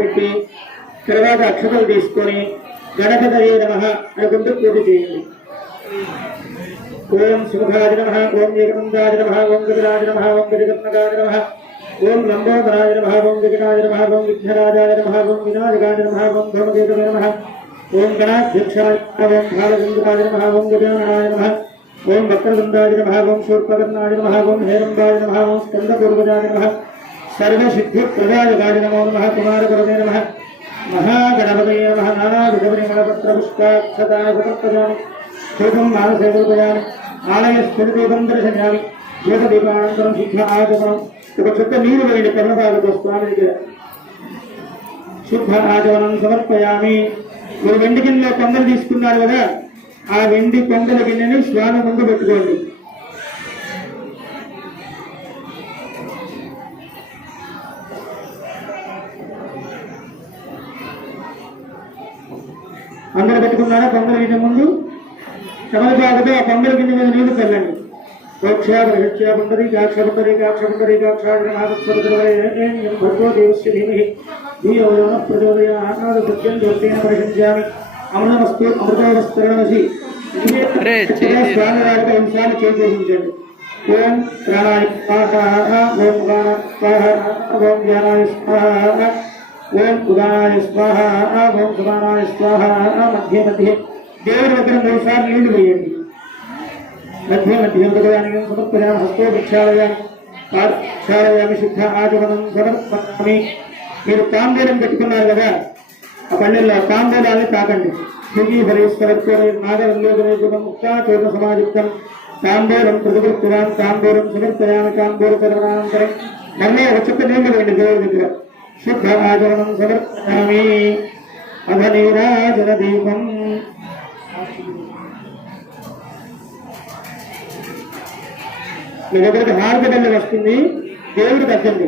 పెట్టి తర్వాత అక్షతలు తీసుకొని గణపతయే నమః అనుకుంటూ పూజ చేయండి. ఓం సుముఖాయ నమః, ఓం ఏకదంతాయ నమః, ఓం గజరాజ నమః, ఓం గజకర్ణకాయ నమః, ఓం లంబోదరాయ నమః, ఓం విఘ్నాయ నమః, ఓం విఘ్నరాజాయ నమః, ఓం వినాయకాయ నమః, ఓం ధర్మకేతవే నమః, ఓం గణాధ్యక్షాయ నమః, ఓం బాలచంద్రాయ నమః, ఓం గజాననాయ నమః, ఓం వక్రతుండాయ నమః, ఓం శూర్పకర్ణాయ నమః, ఓం హేరంబాయ నమః, ఓం స్కందపూర్వజాయ నమః, సర్వసిద్ధిప్రదాయ నమః, కుమారగురవే నమః, మహాగణపతయే నమః. నానావిధపరిమళపత్రపుష్పాక్షతాగతప్రదాని శోభం మానసేవోపయామి ఆలయస్థితదీపం దర్శయామి. జ్యోతదీపానంతరం శుద్ధ ఆచమనం. ఒక చుక్క నీరు వేయండి కర్ణపాలతో స్వామి దగ్గర. శుద్ధ ఆచమనం సమర్పయామి. మీరు వెండి గిన్నెలో కొండలు తీసుకున్నారు కదా, ఆ వెండి కొండల గిన్నెని స్వామి ముందు పెట్టుకోండి. అందరూ పెట్టుకున్నారా కొండల గిన్నె ముందు? తమలపాకుతో ఆ కొండల గిన్నె మీద నీళ్లు చల్లండి. భర్గో దేవస్య ధీమహి ధియో యో నః ప్రచోదయాత్. సత్యం దోషేణ పరిశుద్ధ్యామి. అమృతమస్తు అమృతోపస్తరణమసి. స్వామివారికి అంశాన్ని చేయించండి. ఓం ప్రాణాయ స్వాహ, ఓం గాన స్వాహ, ఓం జ్ఞానాయ స్వాహ, ఓం ఉదానాయ స్వాహ, ఓం సుమానాయ స్వాహ. మధ్య మధ్య దేవుడి దగ్గర 3 సార్లు నీళ్లు వేయండి. మధ్య మధ్య సమర్పయామి. హస్తో భిక్షాలయామి. శుద్ధ ఆచమనం సమర్పయామి. మీరు తాంబూలం పెట్టుకున్నారు కదా, ఆ పల్లెల్లో తాంబూలాన్ని తాకండి. ముక్తాచూర్ణ సమాయుక్తం తాంబూలం ప్రతివృత్తివాన్ తాంబూలం సమర్పయామి. తాంబూల చరణానంతరం మళ్ళీ ఒక చుక్క నీళ్లు వేయండి దేవుడి దగ్గర. శుద్ధ ఆచరణం సమర్పయామి. అధనీరాజన దీపం. మీ దగ్గరికి హారతి బెల్లం వస్తుంది, దేవుడికి అర్థండి.